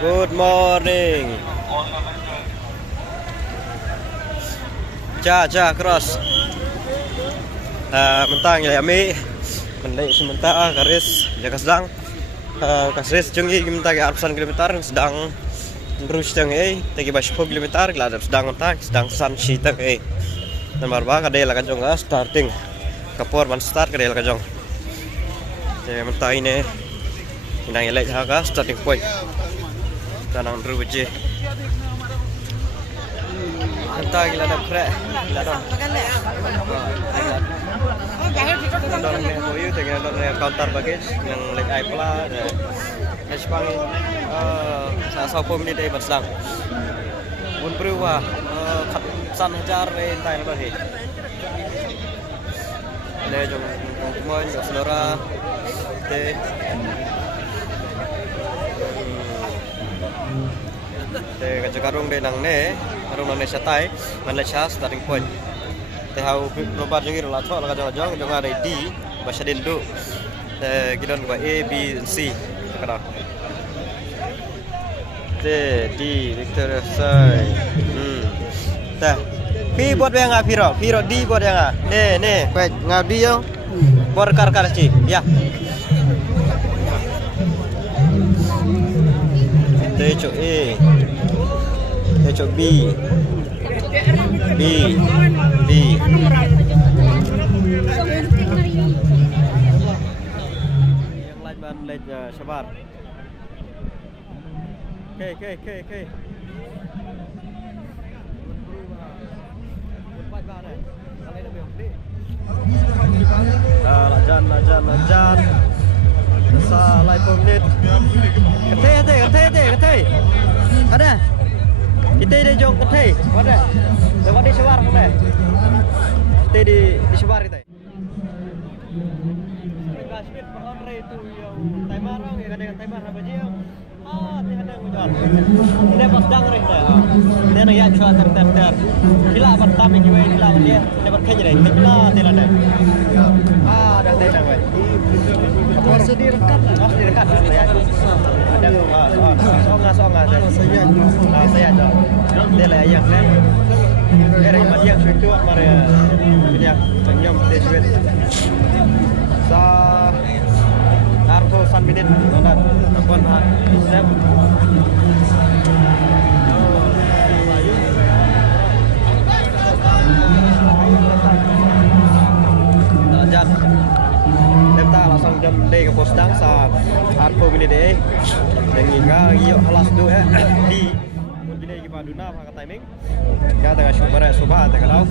Good morning. Cha cross. Mentang ya ami. Mendai sementara garis jaga sedang. Garis jenggi minta ke 400 kilometer sedang terus tengah tegi bas 10 kilometer kelada sedang mentang sedang san shitang nomor ba kadai la kajong starting kapor ban start kadai la kajong. Mentang ini inang elek jaga starting point. Tanang teruji. Entah gila ada krek, gila dong. Dong ni boyu dengan dong counter baggage yang lek aipla, Espangi, saya sopo minit dari bersang. Bun berubah, san hajar entai lagi. Ini jom kumoy selera, te. Kajakarung de nang ne, karung nang ne satai, Malaysia starting point. Te hau nomor jongi la thok la jong ada D, bahasa Indo. Te gidon ba A B C kada. Te D Victor Sai. Te P buat yang Piro D buat yang ne, baik ngabdi yo. Bor kar ci, ya. Te cho A. Cok B. Yang lain ban lain sabar. Oke. Lajan. Salai pemenit. Kete. Ada. Kita di jong ketei, mana? Lewat di Sewar mana? Kita di Sewar kita. Kasih penonton itu yang timer orang yang ada timer apa je? Dia ada ujar. Ini pas dang ring dah. Dia nak ya cua ter. Bila pertama juga bila dia berkenya dah. Bila dia ada. Ada dia dah. Apa sedih dekat? Dekat ya. Ada songa saya dah. Dia lah yang kan. Dari yang itu mari dia nyom deswet. Sa Arto san minit dan akon step. Jalan. Kita langsung jam day ke Posdang sa Arto minit deh. Dan hingga iyo halas do di Mungkin di Maduna pakai timing. Ya tengah sumber subah tengah tahu.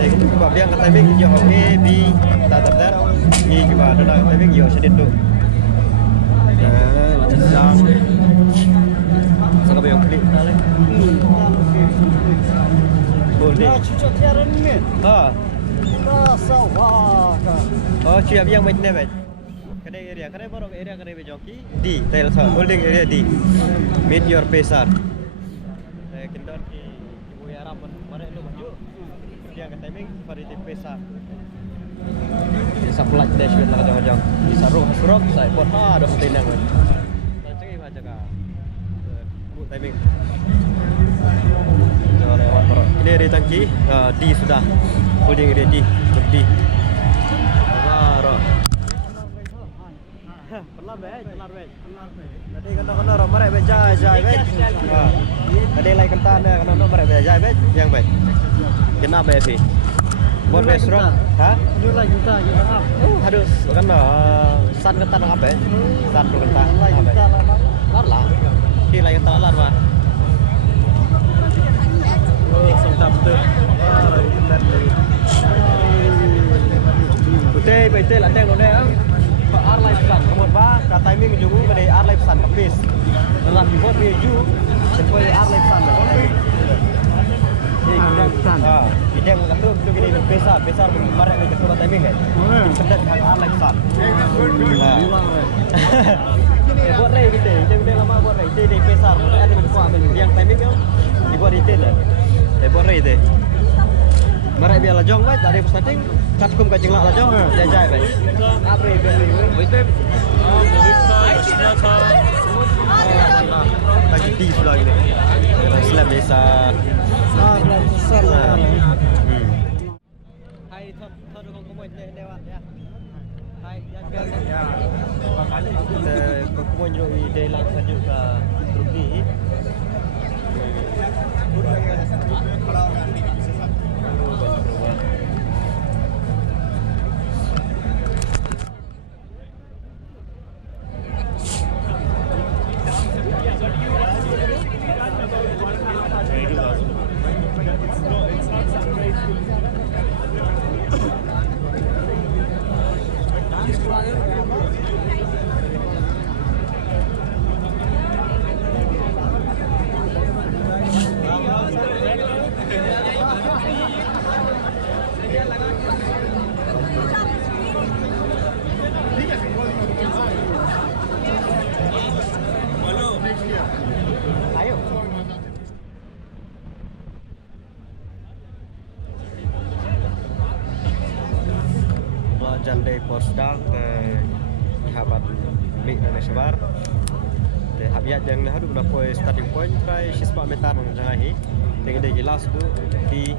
Jadi kita biang ke timing iyo A B tak di Maduna timing iyo sedih do. Sedang sangat banyak klik tali. Boleh. Cucuk tiara ni. Sawah. Oh, siap yang macam ni. Kedai area, kedai baru area kedai bejoki D, tail holding area D. Meet your pesar. Kendon ki ibu Arab mana lu maju. Dia ke timing pada di pesar. Supply dash lah kacang-kacang. Di sarung saya buat ada tenang kan. Cakap macam ka. Bu timing. Jangan lewat baru. Ini area tangki D sudah. Holding area D, D. Baru. Pelan baik. Tadi kena ramai bejai baik. Tadi lagi kentan dah kena ramai bejai baik. Yang baik. Kenapa ya sih? Buat besrong, ha? Ini lagi kita apa? Harus kena san kentan apa? San kentan lagi apa? Larlah. Di lagi kentan larlah. Sedap tu. Betul lah tengok ni. Ar live pesan, kemudian ba, timing juga pada ar live pesan kapis. Dalam buat review, sesuai ar live pesan. Jadi yang kata tu gini besar kemarin ni ketua timing kan. Sedang ar live pesan. Buat ray kita, dia lama buat ray. Dia besar, ada macam apa yang timing tu dibuat detail lah. Buat ray tu. Marai biar lajong baik dari starting kat kum kajing lak lajong jajai baik. Apa biar ni? Betul. Desa Besar. Hai thon con có mình đây bạn nha. Hai Ya, con có mình rồi đây là kan juga rugi. kalau ganti bisa satu. Ayo. Pelajaran dari Potsdam ke Habat Mik dan Sebar. Te habiat yang dah ada poin starting point try 6 meter jangan hi. Tengok dia jelas tu di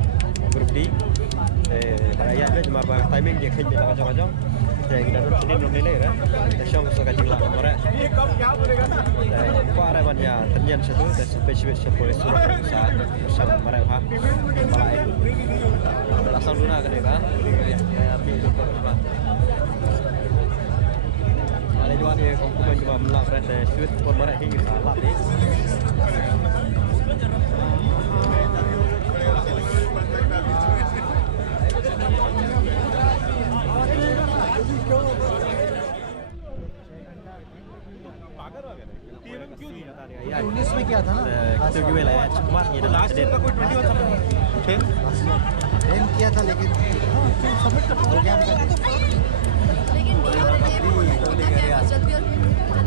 grup D. Pada ayat dia cuma bang timing dia kena bila kacang-kacang. Te kita tu sini belum nilai dah. Te syong suka jinglah mereka. Kau ada banyak terjadi satu. Te spesifik sepuluh surat saat bersama mereka. Balai. Langsung dulu nak kena kan? Ambil dulu lah. Ada juga dia kumpulan cuma melakukan shoot pun mereka hingga salah ni. उन्नीस में क्या था ना Kita juga lah ya, cepat ni dalam sedih. एम किया था लेकिन सबमिट कर हो गया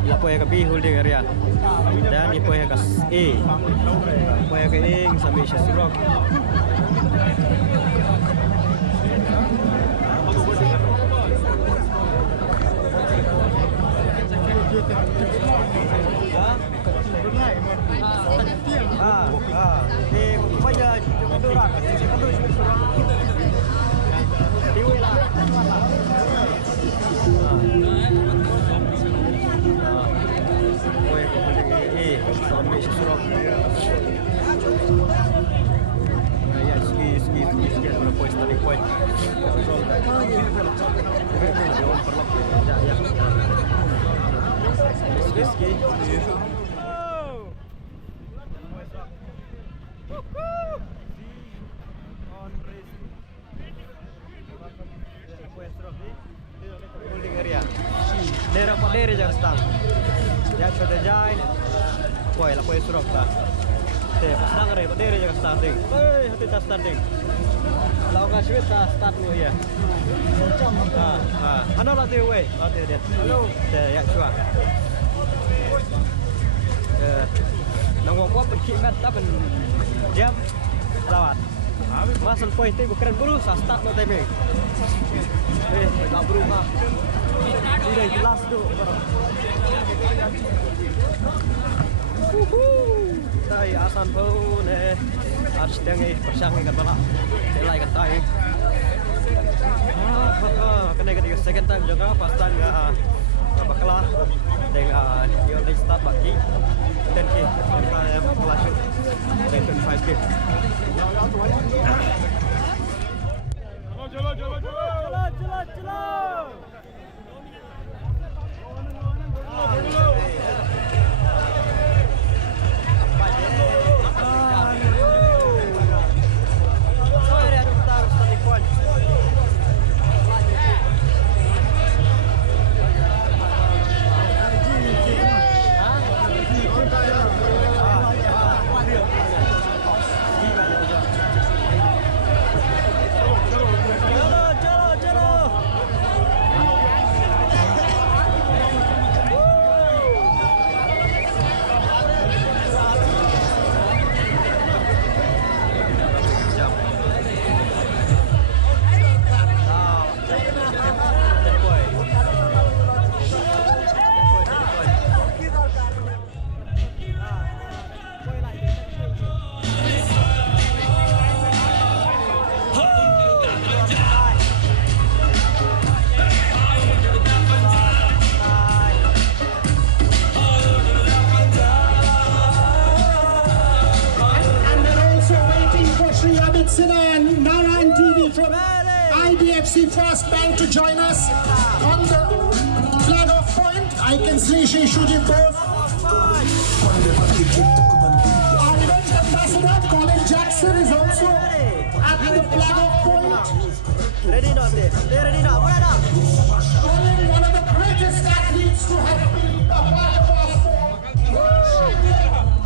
Lah poin ke B holding area. Dan ni poin ke A. Poin ke A sampai Syasrok. Ni banyak orang. Dewi lah. Poin ke holding A sampai Syasrok. Ya, sikit pada poin starting point. Jom perlok. Ya. Sikit. Holding area. Daerah Padere jangan stang. Ya sudah jain. Poin lah poin surok lah. Stang area Padere jangan starting. Hati tak starting. Lau nggak sweet tak start dulu ya. Ano latih way? Latih dia. Halo. Ya cua. Nang wak berkimat tak ben jam lawat. Masuk poin tu bukan buru start no timing. Tak buru mah. Tidak jelas tu. Tai asan pun harus dengai persang ikan balak. Delai kan tai. Kena ketiga second time juga pastan enggak bakalah dengan your late start bagi 10k kita yang kelas 25k. first bank to join us on the flag off point. I can see Shri Shujit Bose. Our event ambassador Colin Jackson is also at the flag off point. Ready not there? They ready now. What now? Colin, one of the greatest athletes to have been a part of our sport.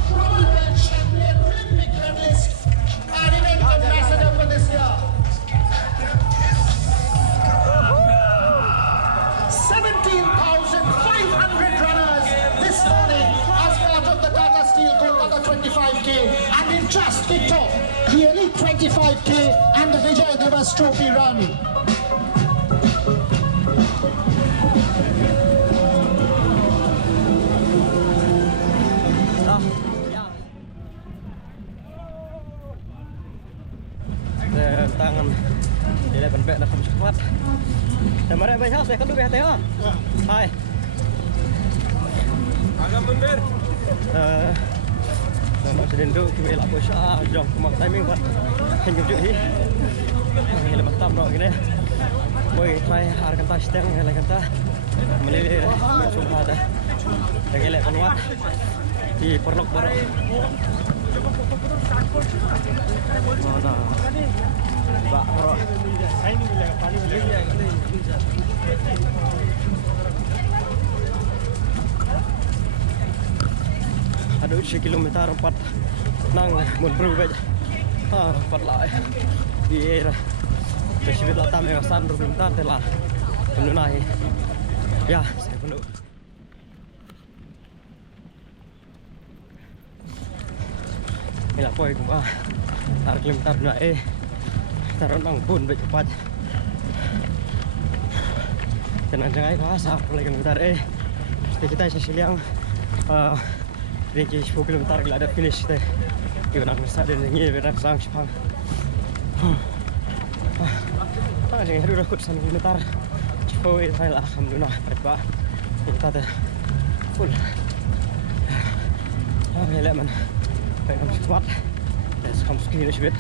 Commonwealth champion, Olympic medalist, and event ambassador for this year. 17,500 runners this morning as part of the Tata Steel Kolkata 25K, and it just kicked off the Elite 25K and the Vijay Divas Trophy run. Tangan dia lepas bek dah kamu cepat. Dan mari baik saya kan dulu hati ha. Hai. Agak mundur. Nama sedang tu kita elak bos jom kemak timing buat hingga jauh ni. Ini lepas tam nak gini. Boy try harkan tas stang yang lain kata. Melilir macam ada. Yang elak keluar di perlok baru. Mana? Bak bro. Ada 1 kilometer 4 nang mun berubah. 4 lại. Di era. Tersebut lah tam yang san 2 kilometer telah. Penuh naik. Ya, saya penuh. Ila poi cũng ba 4 kilometer naik. Taruh nang pun cepat. Jangan-jangan bahasa mulai kilometer kita sesilang Rinci 10 km gila ada finish teh. Kita nak mesti ada ni berak sang sepang. Jangan hari dah kut 1 km. Cepat saya lah alhamdulillah berapa. Kita teh full. Elak man. Baik kamu cepat. Dan kamu sekali sebut.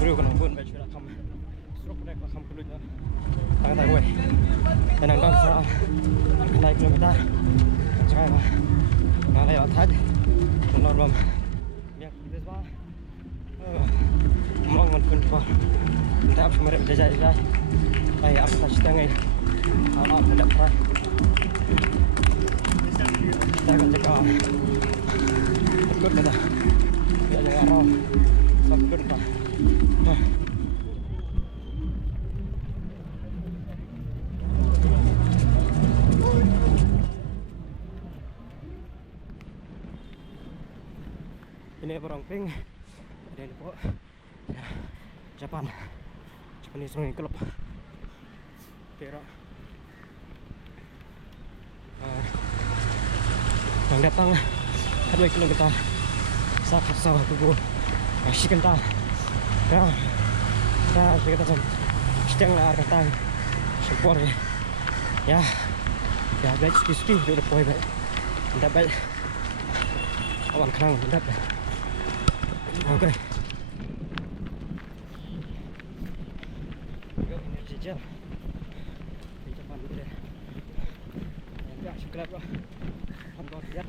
Bro kan pun baca nak kam stroke dah kam kulit dah tang tang weh tenang dong sa naik kilometer jangan lah nak lewat had menor bom biar kita bah mong man pun bah entah apa mereka jajah ay apa tak setengah apa ada apa jangan cakap ikut dah jangan arah sampai dah. Ini barang ping ada ni po Japan Japanese running club Perak yang datang 2 kilometer sawah tubuh masih kentang ya kita kan sedang lah kentang support ya baik ski udah poin baik dapat awan kerang dapat. Okay. Ini saja. Di depan dulu deh. Ya, syukur lah. Hampa lihat.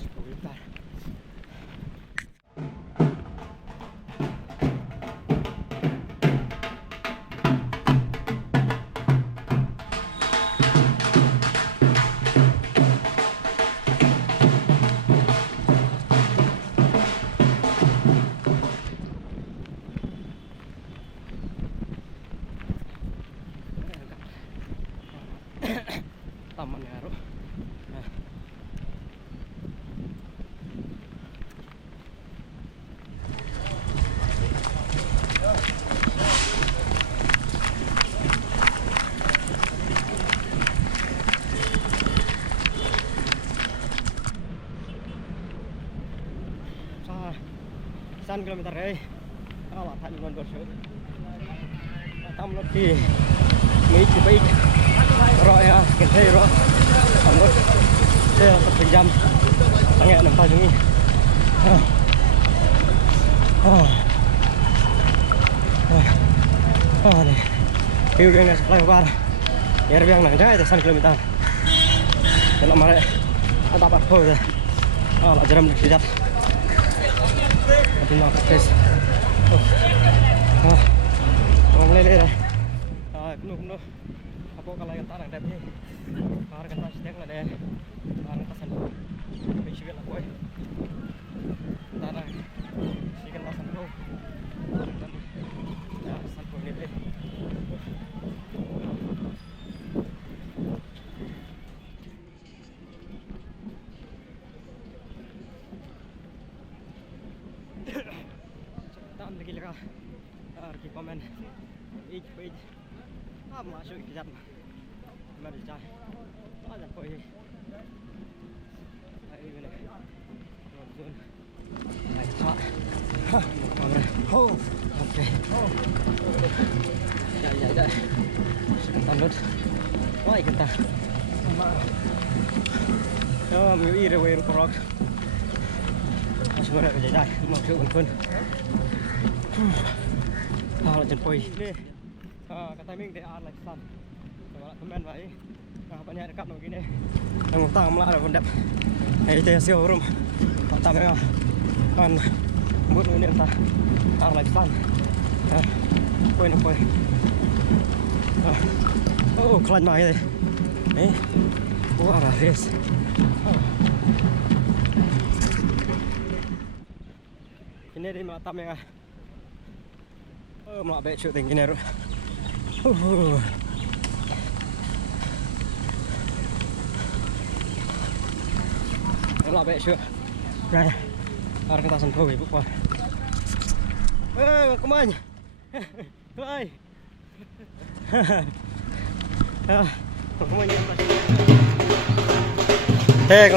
10 meter. 1 kilometer ấy là thành luôn bớt sớm tâm lót đi mấy chục ít rồi cái thế rồi tâm lót thế là tập jam tăng nghe nằm tay chúng này kêu cái này supply bar air yang nang jai 1 kilometer dalam mare ada apa thôi rồi là jaram được sejat tapi nak practice orang lele dah kuno apa kalau yang tarang đẹp ni har kata sedang lah deh har kata san bisi lah boy tarang sikan lah san pro ya san pro ni deh cepetan lagi lah pergi pamen page masuk kejap mari cai ada koi ini oke ya tandut wah kita mình đi rồi về rock xuống lại chạy một triệu con là chân quay đi cái timing để ăn lại sẵn các bạn comment vậy bạn nhảy cặp nó cái này một tang lại là con đẹp này thì siêu rum tạm biệt còn một người niệm ta ăn lại sẵn quay nó quay klan mày đây đấy quá là race cái này đi mà tạm biệt mà bệ chuyện tình cái này rồi là bệ chưa này kita langsung ke ibu pak kemana ơi kemana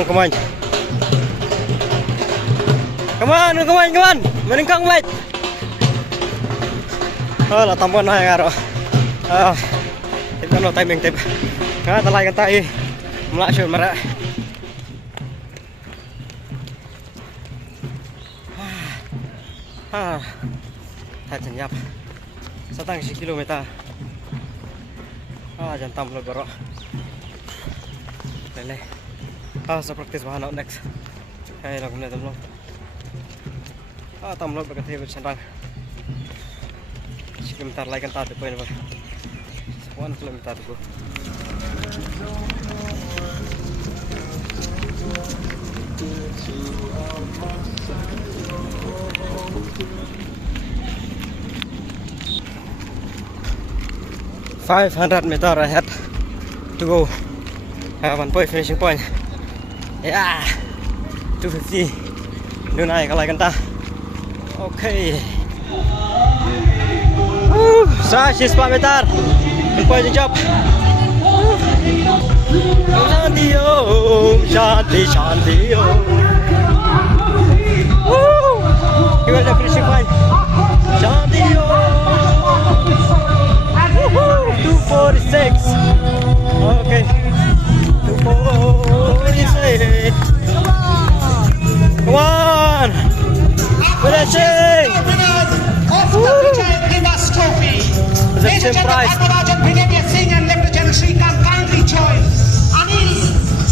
con kemana kemana meningkang baik là tầm con này rồi tiếp theo tay mình tiếp ta lại cái tay lại chuyện mà đấy thật là nhập 1,5 kilometer jangan tambah berok lele seperti bahan next kayak lagu ni tamlo tamlo berkati bersandang sekitar lagi kan tak ada poin apa 1 kilometer go 500 meter ahead to go. 1 point finishing point. Yeah, 250. Đường này có lại gần ta. Okay. 100 meter. 1 point jump. Shanti om, shanti shanti om. Here is the finishing point. Shanti om. 246. Okay. 246. Come on. Finishing. The same price.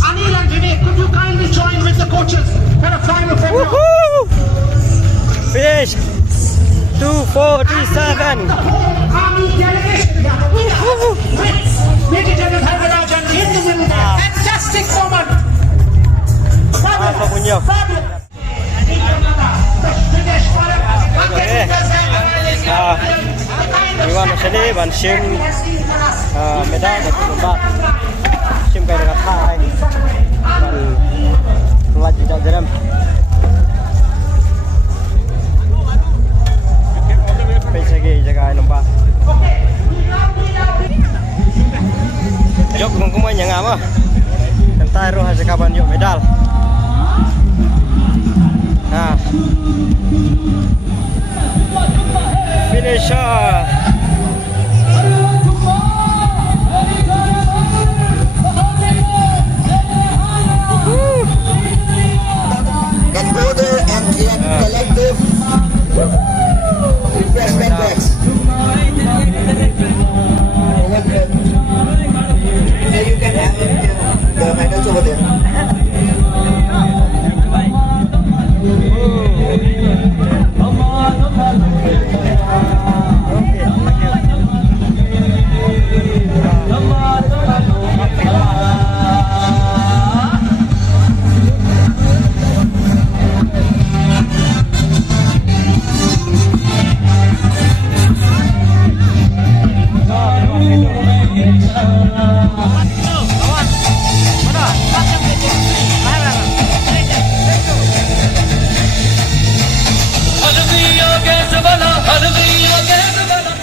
Anil and Vivek, could you kindly join with the coaches for a final photo? Finish. 247. Fantastic moment. Không nhiều. Iwan sini ban sim medan tempat sim kayak dekat hai ban laju jauh jalan segi jaga lomba jok kumai yang apa entar roh hasil kapan jok medal nah Finisher. And order and collective refreshment breaks. So you can have it, the medals over there.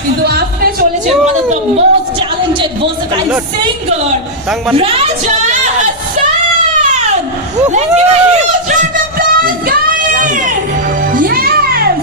কিন্তু আসতে চলেছে one of the most talented versatile singer Raja Hassan. Let's give a huge round of applause guys. Yes.